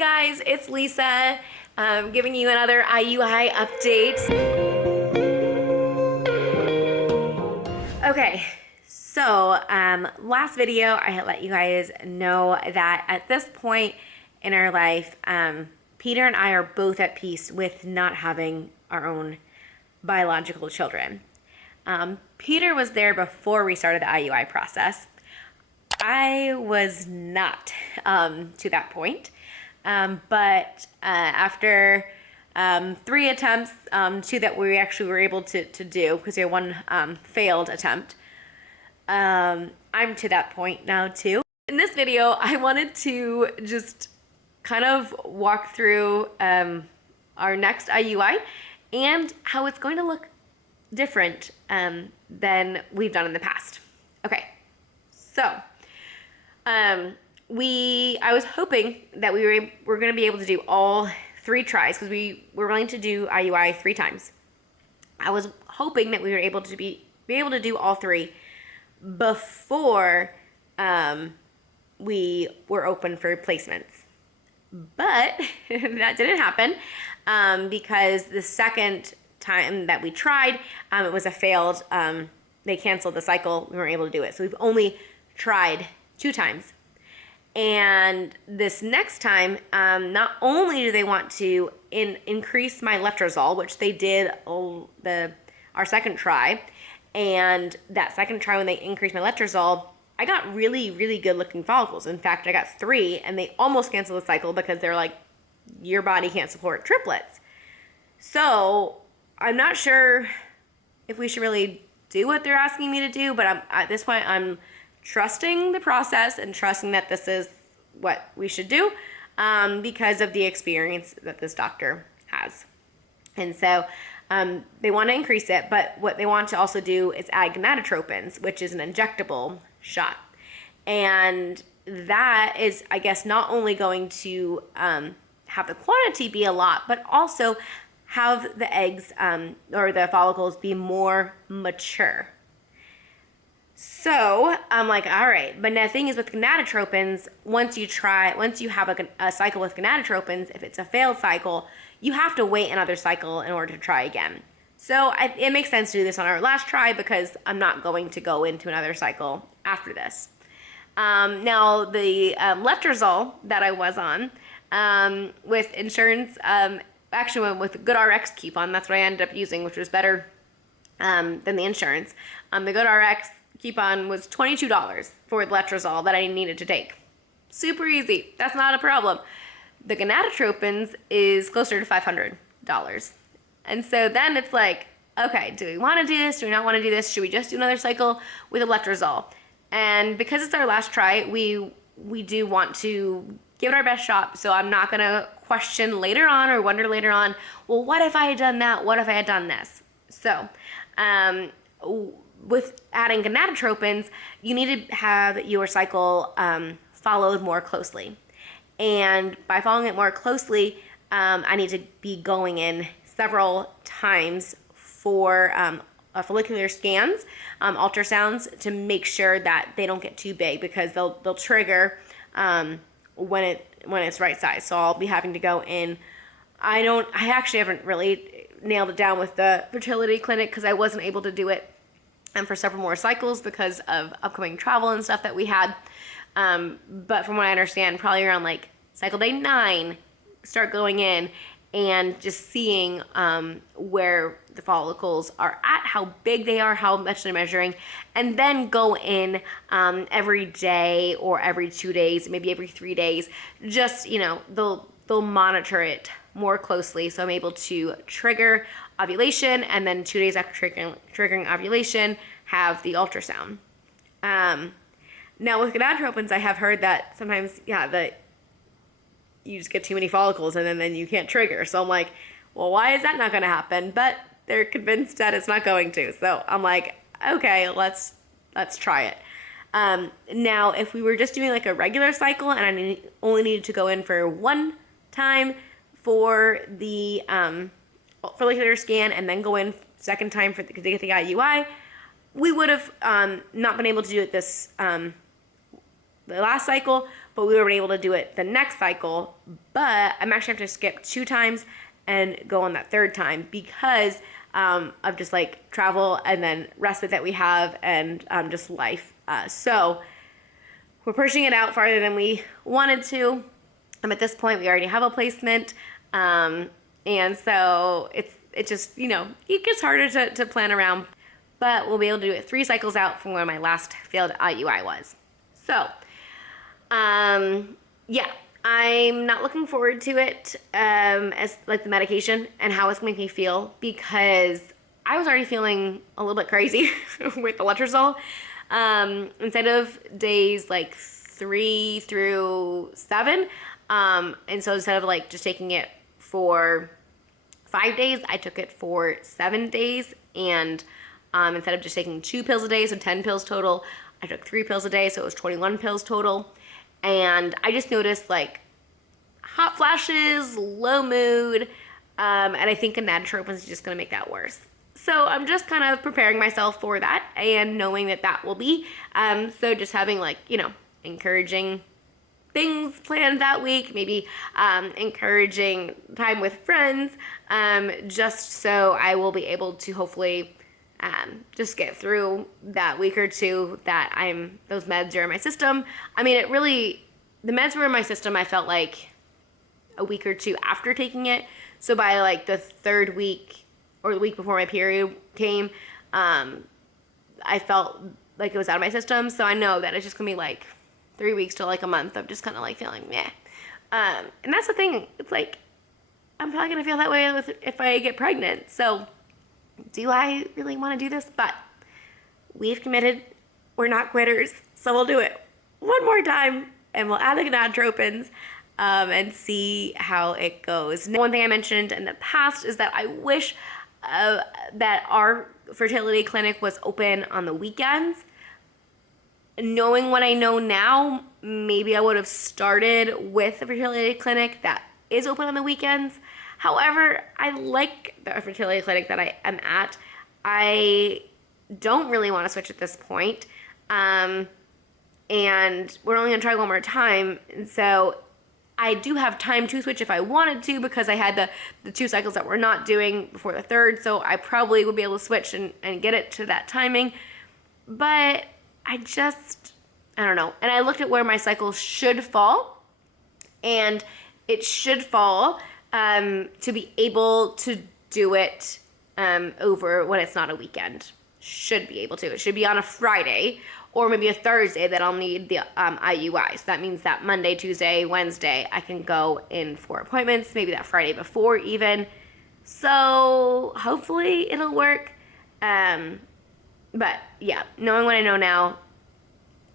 guys, it's Lisa, giving you another IUI update. Okay, so last video I had let you guys know that at this point in our life, Peter and I are both at peace with not having our own biological children. Peter was there before we started the IUI process. I was not to that point, but after 3 attempts, 2 that we actually were able to do, because we had 1 failed attempt, I'm to that point now too. In this video, I wanted to just kind of walk through our next IUI and how it's going to look different than we've done in the past. Okay, so I was hoping that we were going to be able to do all 3 tries, because we were willing to do IUI 3 times. I was hoping that we were able to be able to do all 3 before we were open for placements. But that didn't happen because the second time that we tried, it was a failed, they canceled the cycle, we weren't able to do it. So we've only tried 2 times. And this next time, not only do they want to increase my letrozole, which they did our second try, and that second try when they increased my letrozole, I got really, really good looking follicles. In fact, I got 3, and they almost canceled the cycle because they're like, your body can't support triplets. So I'm not sure if we should really do what they're asking me to do, but at this point, I'm trusting the process and trusting that this is what we should do because of the experience that this doctor has. And so they want to increase it, but what they want to also do is add gonadotropins, which is an injectable shot. And that is, I guess, not only going to have the quantity be a lot, but also have the eggs or the follicles be more mature. So I'm like, all right, but the thing is with gonadotropins, once you have a cycle with gonadotropins, if it's a failed cycle, you have to wait another cycle in order to try again. So it makes sense to do this on our last try because I'm not going to go into another cycle after this. Now the letrozole that I was on with insurance, actually went with GoodRx coupon. That's what I ended up using, which was better than the insurance. The GoodRx coupon was $22 for the letrozole that I needed to take. Super easy. That's not a problem. The gonadotropins is closer to $500. And so then it's like, okay, do we want to do this? Do we not want to do this? Should we just do another cycle with a letrozole? And because it's our last try, we do want to give it our best shot. So I'm not going to question later on or wonder later on, well, what if I had done that? What if I had done this? So with adding gonadotropins, you need to have your cycle followed more closely. And by following it more closely, I need to be going in several times for follicular scans, ultrasounds, to make sure that they don't get too big, because they'll trigger when it's right size. So I'll be having to go in. I actually haven't really nailed it down with the fertility clinic because I wasn't able to do it for several more cycles because of upcoming travel and stuff that we had. But from what I understand, probably around like cycle day 9, start going in and just seeing where the follicles are at, how big they are, how much they're measuring, and then go in every day or every 2 days, maybe every 3 days. Just, they'll monitor it more closely, so I'm able to trigger ovulation, and then 2 days after triggering ovulation, have the ultrasound. Now with gonadotropins, I have heard that sometimes, that you just get too many follicles and then you can't trigger. So I'm like, well, why is that not going to happen? But they're convinced that it's not going to. So I'm like, okay, let's try it. Now, if we were just doing like a regular cycle and I only needed to go in for 1 time for the follicular scan and then go in second time to get the IUI, we would have not been able to do it the last cycle, but we were able to do it the next cycle. But I'm actually going to skip 2 times and go on that 3rd time because of just like travel and then respite that we have and just life. So we're pushing it out farther than we wanted to. At this point, we already have a placement. And so it just, you know, it gets harder to plan around, but we'll be able to do it 3 cycles out from where my last failed IUI was. So, yeah, I'm not looking forward to it, as like the medication and how it's going to make me feel, because I was already feeling a little bit crazy with the letrozole. Instead of days like 3 through 7, and so instead of like just taking it for 5 days, I took it for 7 days, and instead of just taking 2 pills a day, so 10 pills total, I took 3 pills a day, so it was 21 pills total. And I just noticed like hot flashes, low mood, and I think gonadotropin is just going to make that worse. So I'm just kind of preparing myself for that and knowing that that will be. So just having like, you know, encouraging things planned that week, maybe encouraging time with friends, just so I will be able to hopefully just get through that week or 2 that those meds are in my system. I mean, the meds were in my system, I felt like a week or 2 after taking it. So by like the 3rd week or the week before my period came, I felt like it was out of my system. So I know that it's just gonna be like 3 weeks to like a month of just kind of like feeling meh. And that's the thing. It's like, I'm probably gonna feel that way if I get pregnant. So do I really want to do this? But we've committed. We're not quitters. So we'll do it one more time and we'll add the gonadotropins and see how it goes. One thing I mentioned in the past is that I wish that our fertility clinic was open on the weekends. Knowing what I know now, maybe I would have started with a fertility clinic that is open on the weekends. However, I like the fertility clinic that I am at. I don't really want to switch at this point. And we're only going to try one more time. And so I do have time to switch if I wanted to, because I had the 2 cycles that we're not doing before the 3rd. So I probably will be able to switch and get it to that timing. But I don't know. And I looked at where my cycle should fall. And it should fall to be able to do it over when it's not a weekend. Should be able to. It should be on a Friday or maybe a Thursday that I'll need the IUI. So that means that Monday, Tuesday, Wednesday, I can go in for appointments, maybe that Friday before even. So hopefully it'll work. But yeah, knowing what I know now,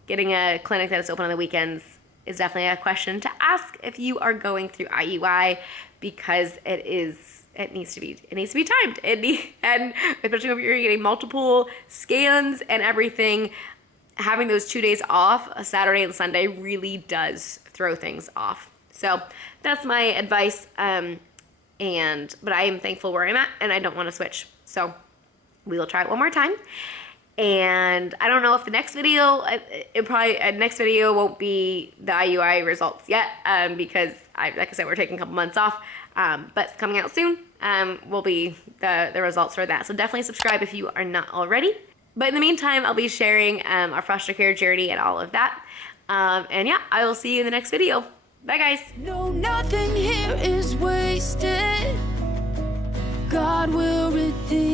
getting a clinic that is open on the weekends is definitely a question to ask if you are going through IUI, because it needs to be timed. And especially if you're getting multiple scans and everything, having those 2 days off, a Saturday and Sunday, really does throw things off. So that's my advice. But I am thankful where I'm at, and I don't want to switch. So we will try it one more time. And I don't know if the next video, next video won't be the IUI results yet, because like I said, we're taking a couple months off, but it's coming out soon, will be the results for that. So definitely subscribe if you are not already. But in the meantime, I'll be sharing our foster care journey and all of that. And yeah, I will see you in the next video. Bye guys. No, nothing here is wasted. God will redeem.